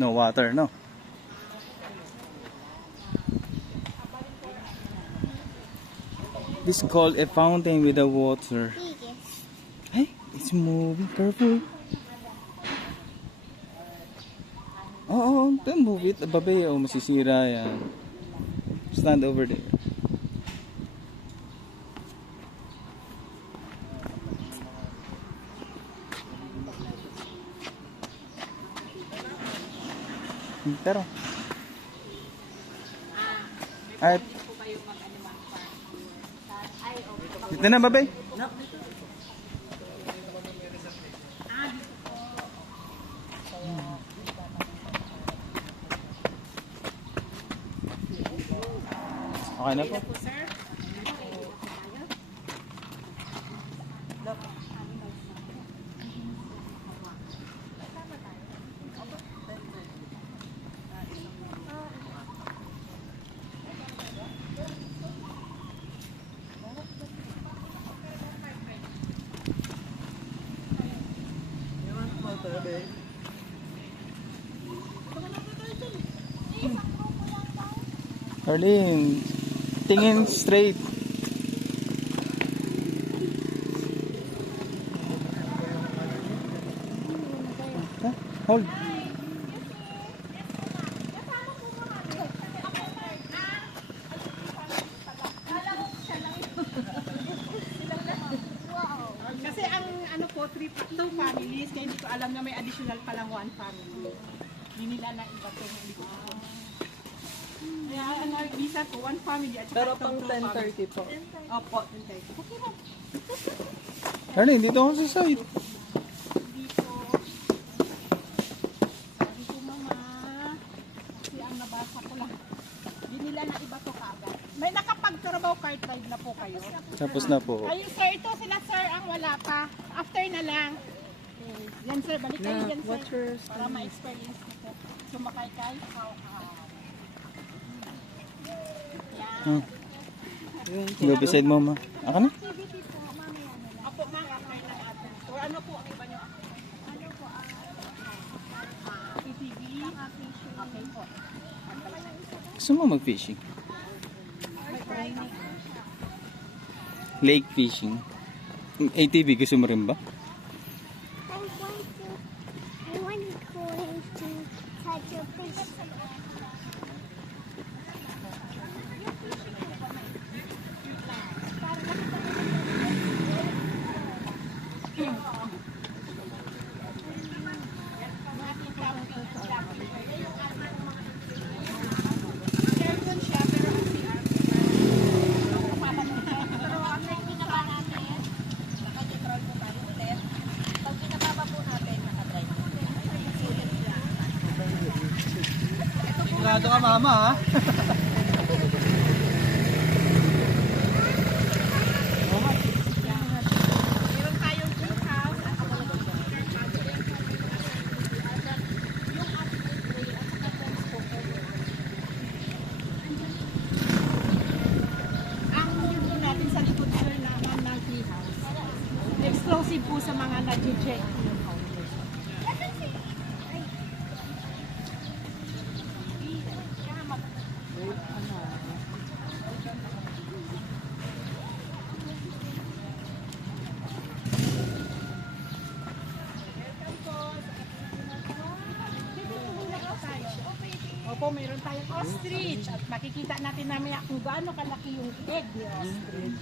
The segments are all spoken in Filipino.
No water, no? This is called a fountain with the water. Hey, it's moving. Careful. Oh, don't move it. Babe, oh, masisira yan. Stand over there. Pero ay dito na, babe. Okay na po. Arlene, tingin straight. Hold. Kasi ang ano po, 2 families, kaya hindi ko alam na may additional palang 1 family. Hindi nila na iba to, hindi ko alam. Kaya ano, visa ko, 1 family at Pero pang 10:30 po. Opo, 10:30. Okay lang. Arlene, dito ako sa side. Dito. Sabi ko, mama. Kasi ang nabasa ko lang. Hindi nila na iba to kaagad. May nakapag-turbo card ride na po kayo. Tapos na po. Ayun sir, ito sila sir ang wala pa. After na lang. Okay. Yan sir, balik kayo dyan sir. Para ma-experience nito. Sumakay kayo. Yan. Go beside mo, ma. Aka na? Activity po, mamaya na lang. Apo ma'am, after na natin. Or ano po ang iba nyo? Ano po ang ATV? Okay po. Gusto mo mag-fishing? Lake fishing. ATV, gusto mo rin ba? I want to go into touch a fish. Sigurado ka, mama, ha? Meron tayong tree house at ang yun po natin sa likod sir naman ng tree house. Exclusive po sa mga nag-check. Opo, meron tayong ostrich at makikita natin mamaya kung gaano kalaki yung egg ni ostrich.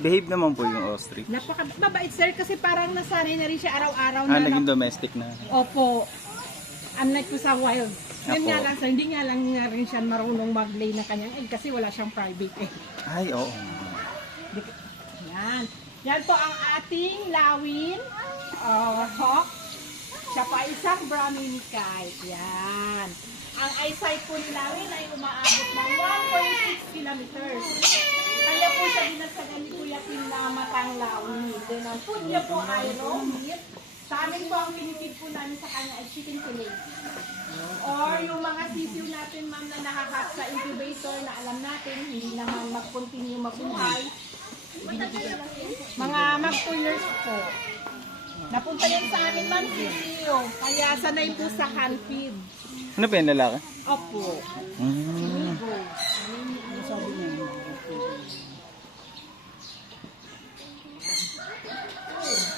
Behave naman po yung ostrich. Napakababait sir kasi parang nasanay na rin siya araw-araw Ah, na. naging domestic na. Opo. Unlike po sa wild. Yan Apo. nga lang sir, hindi nga lang nga rin siya marunong mag-lay ng kanyang egg kasi wala siyang private egg. Ay, oo. Yan. Yan po ang ating lawin. Hawk. Siya pa isang Brahmin kite. Yan. Ang eyesight po ni lawin ay umaabot ng 1.6 kilometers. Kaya po siya dinasagan ni Kuya Tim na matang lawin. Then ang food niya po ay raw meat. Sa amin po ang pinipid po namin sa kanya ay chicken fillet. Or yung mga sisiw natin ma'am na nakahat sa incubator na alam natin hindi naman mag-continue mabuhay. Mga mag 2 years po. Napunta yan sa amin, Ma'am Sisiyo. Kaya sanay po sa hand feed. Ano pa yung lalaki? Opo. Mm.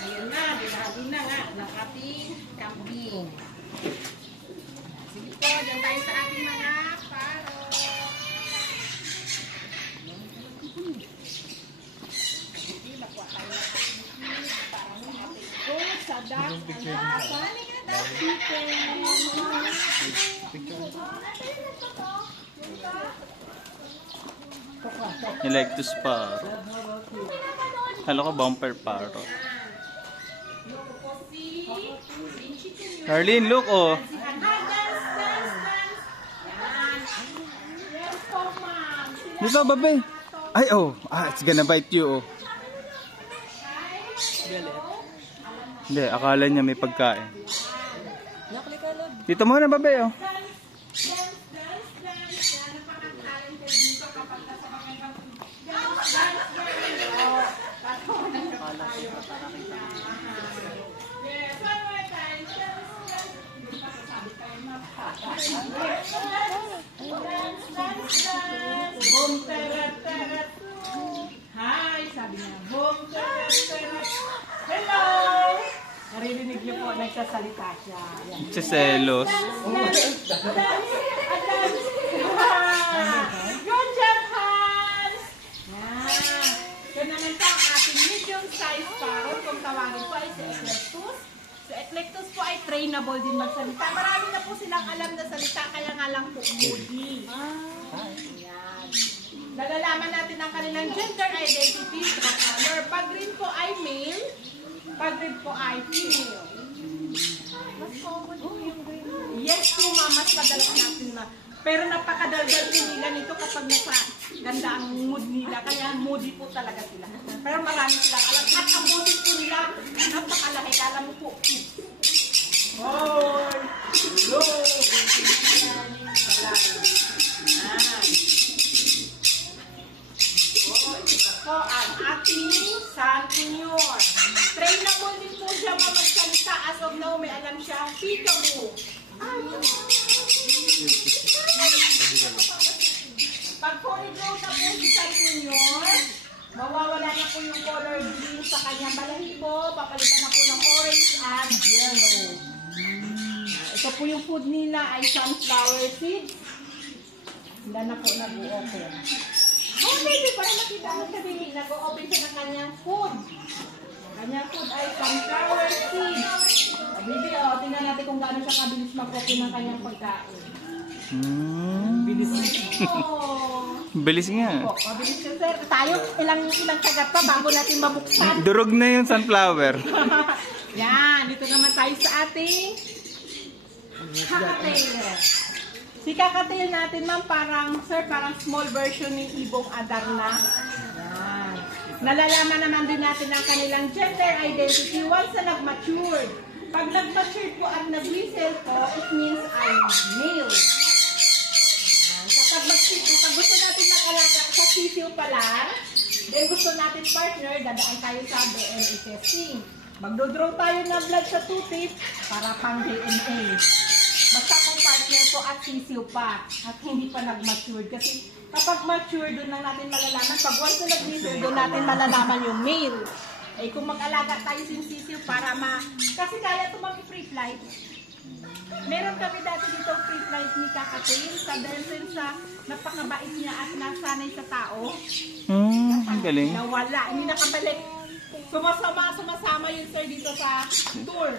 Ayun na, binali na nga ng ating kambing. Sige po, dyan tayo sa ating mga paro. Sige, nakuha tayo ng ating feed para sa ating goat, sa duck, and sa chicken. Electus pa. Kala ko bumper parrot. Arlene, look oh. Dito, babe. Ay, oh. It's gonna bite you, oh. Hindi, akala niya may pagkain. Dito muna, babe, oh. Boom, teret, teret. Hi, sabi niya. Boom, teret, teret. Hello! Naririnig niyo po, nagsasalita siya. Yan. Selos. Good job, Hans! Yan. Yan naman po ang ating medium size parrot. Kung tawagin po ay si Eclectus. Si Eclectus po ay trainable din magsalita. Marami na po silang alam na salita, kaya nga lang po moody. Yan. Nalalaman natin ang kanilang gender identity sa color. Pag green po ay male, pag red po ay female. Mas common po yung green. Yes po, ma'am, mas madalas natin na. Pero napakadaldal po nila nito kapag nasa ganda ang mood nila. Kaya moody po talaga sila. Pero marami silang alam. At ang moody po nila, napakalaki. Kala mo po, hoy! Hello! Ito po ang ating San Junior. Trainable din po siya mamagsalita. As of now, may alam siyang peekaboo. Pag fully grown na po si San Junior, mawawala na po yung color green sa kanyang balahibo. Papalitan na po ng orange at yellow. Ito po yung food nila ay sunflower seeds. Sila na po nag-o-open. Oh, baby, para makita mo sa baby, nag-o-open siya ng kanyang food. Kanyang food ay sunflower seeds. Baby, oh, tingnan natin kung gaano siya kabilis mag-open ng kanyang pagkain. Bilis niya. Oh. Bilis nga. Oh, mabilis siya, sir. Tayo, ilang sagat pa bago natin mabuksan. Durog na yung sunflower. Yan, dito naman tayo sa ating kakatail. Si kakatail natin, ma'am, parang small version ng ibong Adarna. Yan. Nalalaman naman din natin ang kanilang gender identity once na nag-matured. Pag nag-matured po at nag-whistle po, it means I'm male. Yan. Kapag gusto natin mag-alaga sa sisiw pa lang, then gusto natin partner, dadaan tayo sa DNA testing. Magdodraw tayo ng blood sa toothpaste para pang DNA. Basta kung partner po at sisiw pa at hindi pa nag-mature. Kasi kapag mature, doon lang natin malalaman. Pag once na nag-mature, doon natin malalaman yung male. Eh kung mag-alaga tayo sin sisiw para kasi kaya ito mag-free flight. Meron kami dati dito free flight ni Kakatail dahil sa napakabait niya at nasanay sa tao. Ang galing. Nawala, hindi nakabalik. Sumasama yun sir dito sa tour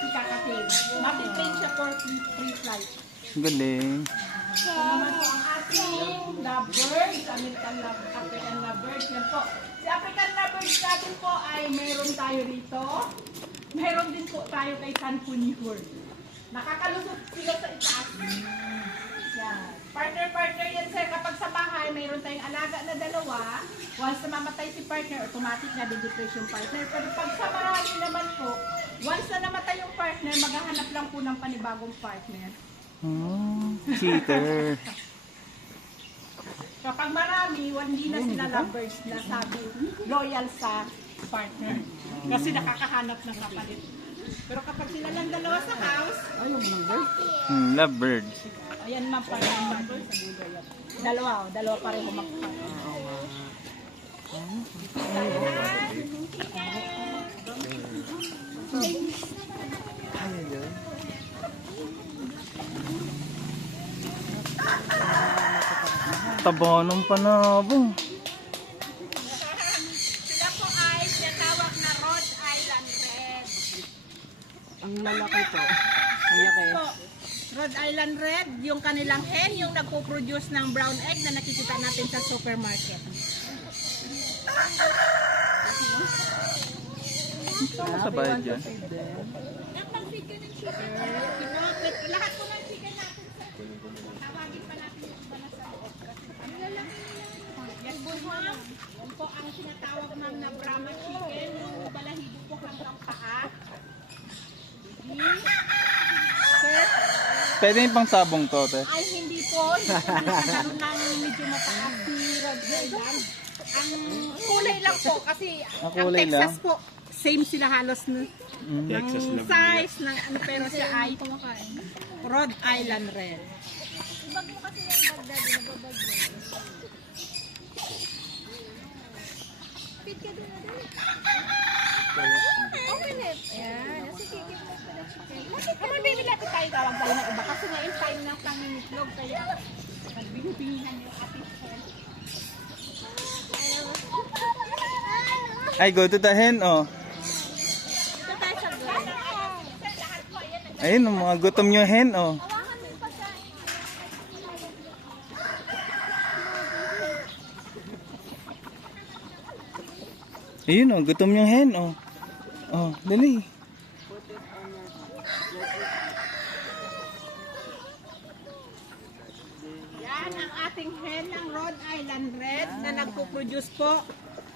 si Kakatail. Matitrain siya for free flight. Ang galing. Ito naman po ang ating lovebirds, American African lovebirds. Yan po. Si African lovebirds natin po ay meron tayo rito. Meron din po tayo kay San Junior. Nakakalusot sila sa itaas. Yan. Partner yan sir. Kapag sa bahay, mayroon tayong alaga na dalawa. Once na mamatay si partner, automatic na di-depress yung partner. Pero pag sa marami naman po, once na namatay yung partner, maghahanap lang po ng panibagong partner. Cheater. Kapag marami, hindi na sila lovers na sabi loyal sa partner. Kasi nakakahanap ng kapalit. Pero kapag sila lang dalawa sa house, Lovebird. ayan man pa rin. Dalawa pareho magpapalito. Taba ng panabong. Sila po ay tinatawag na Rhode Island Red. Ang lalaki po. Ang laki. Po, Rhode Island Red, yung kanilang hen, yung nagpo-produce ng brown egg na nakikita natin sa supermarket. Sa bayad yan. Lahat po ng chicken natin sa tawagin pa natin yung iba na sa loob. Yan po ma'am. Yan po ang sinatawag ma'am na Brahma chicken. Yung balahibo po hanggang paa. Sir, Pwede yung pang sabong to, te. ay hindi po. Nagkaroon ng medyo mataas si Rhode Island. Ang kulay lang po kasi Ang ang kulay Texas lang? po, same sila halos na. Ng size, ng ano, pero siya ay Rhode Island Red. Kapag bibili natin tayo tawag ng iba kasi ngayon time ng pangingitlog kaya nagbibingihan yung ating friend. Ay, go to the hen, oh. Ito tayo sa girl. Ayun, ang mga gutom yung hen, oh. Ayun, oh, gutom yung hen, oh. Oh, dali. Yan ang ating hen ng Rhode Island Red na nagpo-produce po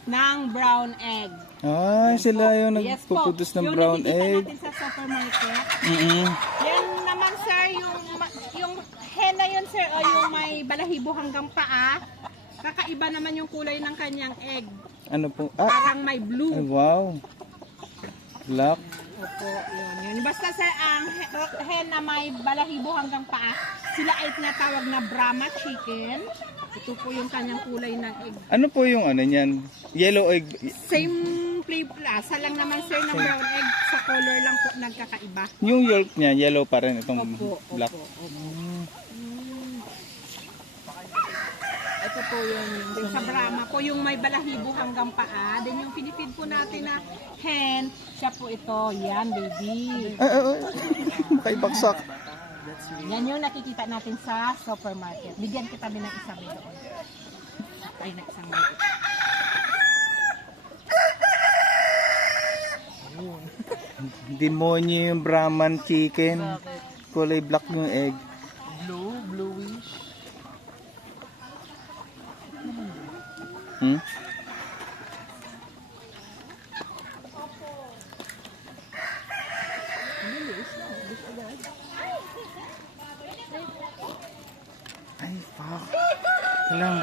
ng brown egg. Ay, sila yung Yes po. nagpuputos ng Yung brown nakikita egg. natin sa supermarket. Mm-mm. Yan naman sir, yung hen na yun sir, o yung may balahibo hanggang paa. Kakaiba naman yung kulay ng kanyang egg. Ano po? Ah, Parang may blue. ay, wow. Black. Opo, yun. Basta sir, ang hen na may balahibo hanggang paa, sila ay tinatawag na Brahma chicken. Ito po yung kanyang kulay ng egg. Ano po yung ano niyan? Yellow egg. Same flavor, lasa lang naman sir ng brown egg. Sa color lang po nagkakaiba. Yung yolk niya, yellow pa rin itong Opo, black. opo, opo. Ito po yung Sa Brahma po yung may balahibo hanggang paa. Then yung pinipid po natin na hen, siya po ito. Yan, baby. Ay, ay, ay. Makaibaksak. Yan yung nakikita natin sa supermarket. Bigyan kita din ng isang doon. Ay, na isang doon. Demonyo yung Brahman chicken. Kulay black yung egg. bluish. Hmm? Ay, fuck. Kailangan